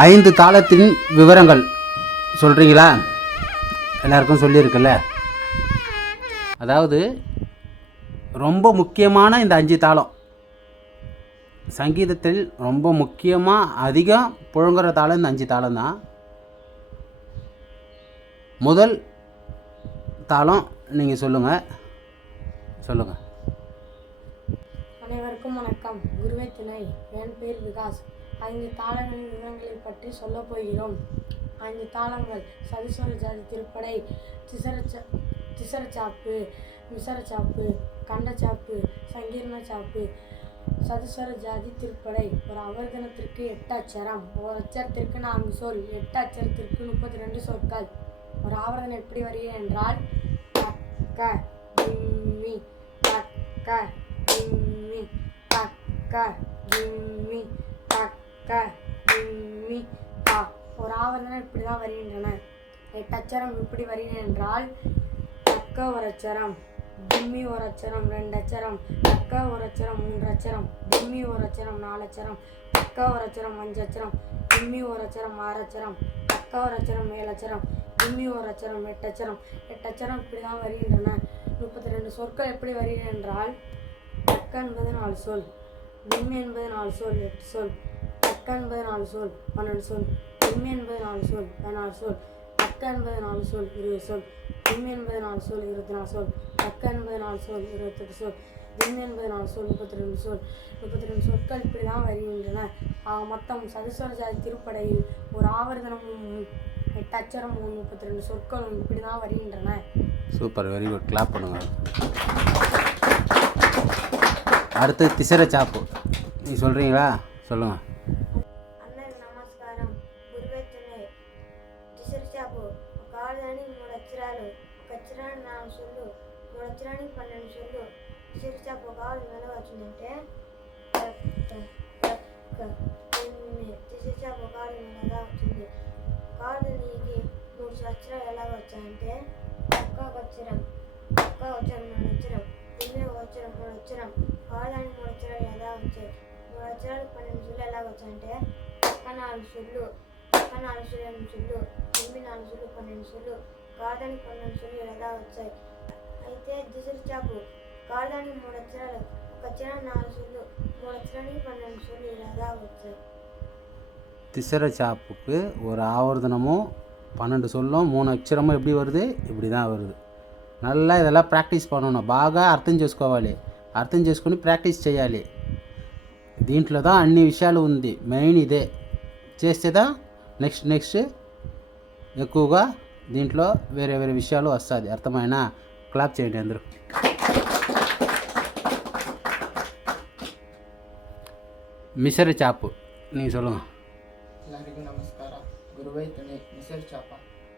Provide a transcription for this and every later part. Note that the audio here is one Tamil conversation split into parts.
5 தாளத்தின் விவரங்கள் சொல்கிறீங்களா? எல்லாருக்கும் சொல்லியிருக்குல்ல. அதாவது ரொம்ப முக்கியமான இந்த 5 தாளம் சங்கீதத்தில் ரொம்ப முக்கியமாக அதிகம் புழங்குற தாளம் இந்த 5 தாளம் தான். முதல் தாளம் நீங்கள் சொல்லுங்கள். அனைவருக்கும் வணக்கம். குருவே துணை. என் பேர் விகாஸ். 5 தாளங்களின் விவரங்களை பற்றி சொல்லப் போகிறோம். 5 தாளங்கள்: சதுஸ்வர ஜாதி திருப்படை, திசரச்சாப்பு, மிசரச்சாப்பு, கண்டச்சாப்பு, சங்கீர்ண சாப்பு. சதுஸ்வர ஜாதி திருப்படை. ஒரு ஆவர்த்தனத்திற்கு 8 அச்சரம், ஒரு அச்சரத்திற்கு 4 சொல், 8 அச்சரத்திற்கு 32 சொற்கள். ஒரு ஆவர்த்தனம் எப்படி வருகிறது என்றால் தக்க திம்மி தக்க திம்மி தக்க திம்மி தக்க திம்மி தா. ஒரு ஆவர்த்தனம் இப்படி தான் வருகின்றன. 8 அச்சரம் எப்படி வருகிறது என்றால் தக்க ஒரு அச்சரம், திம்மி ஒரு அச்சரம் 2 அச்சரம், தக்க ஒரு அச்சரம் 3 அச்சரம், திம்மி ஒரு அச்சரம் 4 அச்சரம், தக்க ஒரு அச்சரம் 5 அச்சரம், திம்மி ஒரு அச்சரம் 6 அச்சரம், தக்க ஒரு அச்சரம் 7 அச்சரம், திம்மி ஒரு அச்சரம் 8 அச்சரம். 8 அச்சரம் இப்படி தான் வருகின்றன. 32 சொற்கள் எப்படி வருகிறது என்றால் தக்க என்பது 4 சொல், திம்மி என்பது 4 சொல் 8 சொல், தக்க என்பது 4 சொல் 12 சொல், திம்மி என்பது 4 சொல் 14 சொல், தக்க என்பது 4 சொல் 20 சொல், திம்மி என்பது 4 சொல் 24 சொல், தக்க என்பது 4 சொல் 28 சொல், திம்மி என்பது 4 சொல் 32 சொல். 32 சொற்கள் இப்படி தான் வருகின்றன. மொத்தம் சதுஸ்வர ஜாதி திருப்படையில் ஒரு ஆவர்த்தனமும் 8 அச்சரமும் 32 சொற்களும் இப்படி தான் வருகின்றன. சூப்பர், வெரி குட், கிளாப் பண்ணுங்க. அடுத்து திசரச்சாப்பு. நீ சொல்கிறீங்களா? சொல்லுங்கள். అందరికి నమస్కారం. గురువే తుణై. తిసరచాపు. ఒక ఆడదానికి 3 అక్షరాలు, ఒక అక్షరానికి 4 సొల్లు, 3 అక్షరానికి 12 సొల్లు. తిసరచాపు ఒక ఆడదానికి ఎలా వచ్చిందంటే తిసరచాపు ఒక ఆడదానికి ఎలా వచ్చింది. ఒక ఆడదానికి 3 అక్షరాలు ఎలా వచ్చాయంటే ఒక్క అక్షరం, ఒక్క అక్షరం 4 అక్షరం, తిమ్మి ఒక అక్షరం 3 అక్షరం. ఆడదానికి 3 అక్షరాలు ఎలా వచ్చాయి. 3 అక్షరాలు 12 సొల్లు ఎలా వచ్చాయంటే ఒక్క 4 సొల్లు, ఒక్క 4 సొల్లు 8 సొల్లు, తిమ్మి 4 సొల్లు 12 సొల్లు, ఆడదానికి 12 సొల్లు ఎలా వచ్చాయి. అయితే తిసరచాపు ఆడదానికి 3 అక్షరాలు, ఒక అక్షరానికి 4 సొల్లు, 3 అక్షరానికి 12 సొల్లు ఎలా వచ్చాయి. திசரச்சாப்புக்கு ஒரு ஆவர்த்தனமும் 12 சொல்லும் 3 అక్షరము எப்படி வருது? இப்படி தான் வருது. நல்லா இதெல்லாம் ప్రాక్టీస్ பண்ணணும். బాగా అర్థం చేసుకోవాలి. అర్థం చేసుకుని ప్రాక్టీస్ చేయాలి. దీంట్లో தான் అన్ని విషయాలు ఉంది. మెయిన్ ఇదే చేస్తే దా నెక్స్ట్ ఎక్కువగా దీంట్లో వేరే వేరే విషయాలు వస్తుంది. అర్థమైనా? క్లాప్ చేయండి అందరూ. மிசர சாப்பு நீங்கள் சொல்லுங்கள். ಎಲ್ಲರಿಗೂ ನಮಸ್ಕಾರ. ಗುರುವೇ ತುಣೈ. ಮಿಸರ್ ಚಾಪ.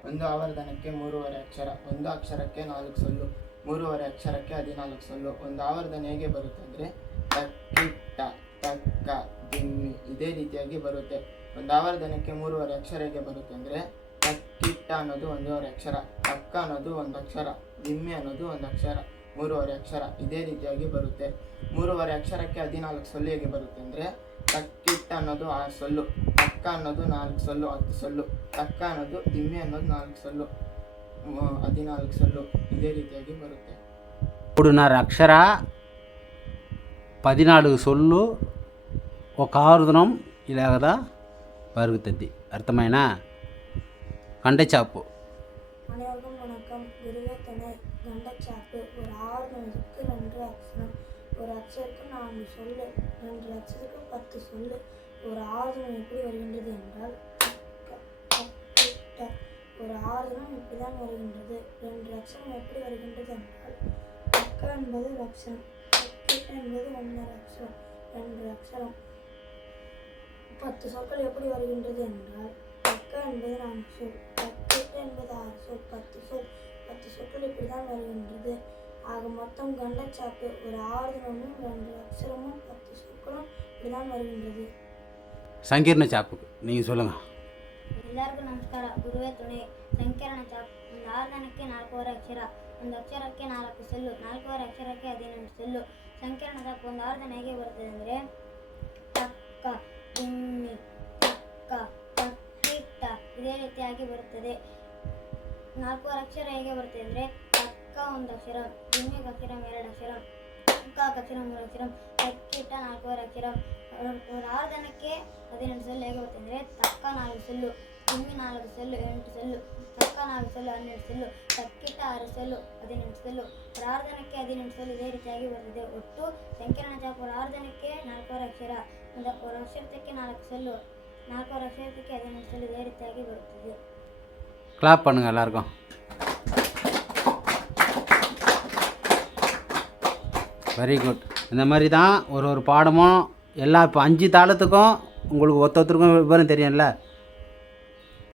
ಒಂದು ಆವರ್ಧನಕ್ಕೆ 3 ಅಕ್ಷರ, ಒಂದು ಅಕ್ಷರಕ್ಕೆ 4 ಸೊಲ್ಲು, 3 ಅಕ್ಷರಕ್ಕೆ 14 ಸೊಲ್ಲು. ಒಂದು ಆವರ್ಧನ ಹೇಗೆ ಬರುತ್ತೆ ಅಂದರೆ ತಕ್ಕಿಟ್ಟ ತಕ್ಕ ದಿಮ್ಮಿ ಇದೇ ರೀತಿಯಾಗಿ ಬರುತ್ತೆ. ಒಂದು ಆವರ್ಧನಕ್ಕೆ 3 ಅಕ್ಷರ ಹೇಗೆ ಬರುತ್ತೆ ಅಂದರೆ ತಕ್ಕಿಟ್ಟ ಅನ್ನೋದು 1 ಅಕ್ಷರ, ತಕ್ಕ ಅನ್ನೋದು 1 ಅಕ್ಷರ, ದಿಮ್ಮಿ ಅನ್ನೋದು 1 ಅಕ್ಷರ, 3 ಅಕ್ಷರ ಇದೇ ರೀತಿಯಾಗಿ ಬರುತ್ತೆ. 3 ಅಕ್ಷರಕ್ಕೆ 14 ಸೊಲ್ಲು ಹೇಗೆ ಬರುತ್ತೆ ಅಂದರೆ ತಕ್ಕಿಟ್ಟ ಅನ್ನೋದು 6 ಸೊಲ್ಲು, ತಕ್ಕ ಅನ್ನೋದು 4 ಸೊಲ್ಲು 10 ಸೊಲ್ಲು, ತಕ್ಕ ಅನ್ನೋದು ದಿಮ್ಮಿ ಅನ್ನೋದು 4 ಸೊಲ್ಲು 14 ಸೊಲ್ಲು ಇದೇ ರೀತಿಯಾಗಿ ಬರುತ್ತೆ. 3 అక్షర 14 సొల్లు ఒక ఆవృతనం ఇలాగదా పరుగుతుంది. అర్థమైనా? కండచాపు. அனைவருக்கும் வணக்கம். குருவே துணை. கண்டச்சாப்பு. ஒரு ஆவர்த்தனத்திற்கு 2 அக்ஷரம், ஒரு அச்சருக்கு 4 சொல்லு, 2 அச்சருக்கு 10 சொல்லு. ஒரு ஆவர்த்தனம் எப்படி வருகின்றது என்றால் ஒரு ஆவர்த்தனம் இப்படி தான் வருகின்றது. 2 அக்ஷரம் எப்படி வருகின்றது என்றால் தக்க என்பது ஒரு அக்ஷரம், தக்கிட்ட என்பது 1 அக்ஷரம் 2 அக்ஷரம். 10 சொற்கள் எப்படி வருகின்றது என்றால் தக்க என்பது 4 சொல், தக்கிட்ட என்பது 6 சொல் 10 சொல். 10 சொற்கள் இப்படி தான் வருகின்றது. ஆக மொத்தம் கண்டச்சாப்பு ஒரு ஆவர்த்தனமும் 2 அக்ஷரமும் 10 சொற்களும் இப்படி தான் வருகின்றது. சங்கீர்ண சாப்புக்கு நீங்கள் சொல்லுங்கள். ಎಲ್ಲರಿಗೂ ನಮಸ್ಕಾರ. ಗುರುವೇ ತುಣೈ. ಸಂಕೀರ್ಣ ಚಾಪ್. ಒಂದು ಆವರ್ಧನಕ್ಕೆ 4 ಅಕ್ಷರ, ಒಂದು ಅಕ್ಷರಕ್ಕೆ 4 ಸೊಲ್ಲು, 4 ಅಕ್ಷರಕ್ಕೆ 18 ಸೊಲ್ಲು. ಸಂಕೀರ್ಣ ಚಾಪ್ ಒಂದು ಆವರ್ಧನ ಹೇಗೆ ಬರುತ್ತದೆ ಅಂದರೆ ತಕ್ಕ ದಿಮ್ಮಿ ತಕ್ಕ ತಕ್ಕ ನಾಲ್ಕೂವರೆ ಅಕ್ಷರ ಹೇಗೆ ಬರುತ್ತೆ ಅಂದರೆ ತಕ್ಕ ಒಂದು ಅಕ್ಷರ, ದಿಮ್ಮಿಗೆ ಅಕ್ಷರ ಎರಡು ಅಕ್ಷರ, ಅಕ್ಷರ ಮೂರು ಅಕ್ಷರ, ತಕ್ಕಿಟ್ಟ ನಾಲ್ಕೂವರೆ ಅಕ್ಷರ. ಆರ್ಧನಕ್ಕೆ 18 ಸೊಲ್ಲು ಹೇಗೆ ಬರುತ್ತೆ ಅಂದರೆ ತಕ್ಕ 4 ಸೊಲ್ಲು, ದಿಮ್ಮಿ 4 ಸೊಲ್ಲು 8 ಸೊಲ್ಲು, ತಕ್ಕ 4 ಸೊಲ್ಲು 12 ಸೊಲ್ಲು, ತಕ್ಕಿಟ್ಟ 6 ಸೊಲ್ಲು 18 ಸೊಲ್ಲು. ಪ್ರಾರ್ಧನಕ್ಕೆ 18 ಸೊಲ್ಲು ಇದೇ ರೀತಿಯಾಗಿ ಬರ್ತದೆ. ಒಟ್ಟು ಸಂಕೀರ್ಣ ಚಾಪ ಪ್ರಾರ್ಧನಕ್ಕೆ ನಾಲ್ಕೂವರೆ ಅಕ್ಷರ, ಒಂದು ಅಕ್ಷರಕ್ಕೆ 4 ಸೊಲ್ಲು, ನಾಲ್ಕೂವರೆ ಅಕ್ಷರಕ್ಕೆ 18 ಸೊಲ್ಲು ಇದೇ ರೀತಿಯಾಗಿ ಬರುತ್ತದೆ. கிளாப் பண்ணுங்கள் எல்லாருக்கும். Very good. இந்த மாதிரி தான் ஒரு பாடமும் எல்லா இப்போ 5 தாளத்துக்கும் உங்களுக்கு ஒருத்தருக்கும் விவரம் தெரியும்ல.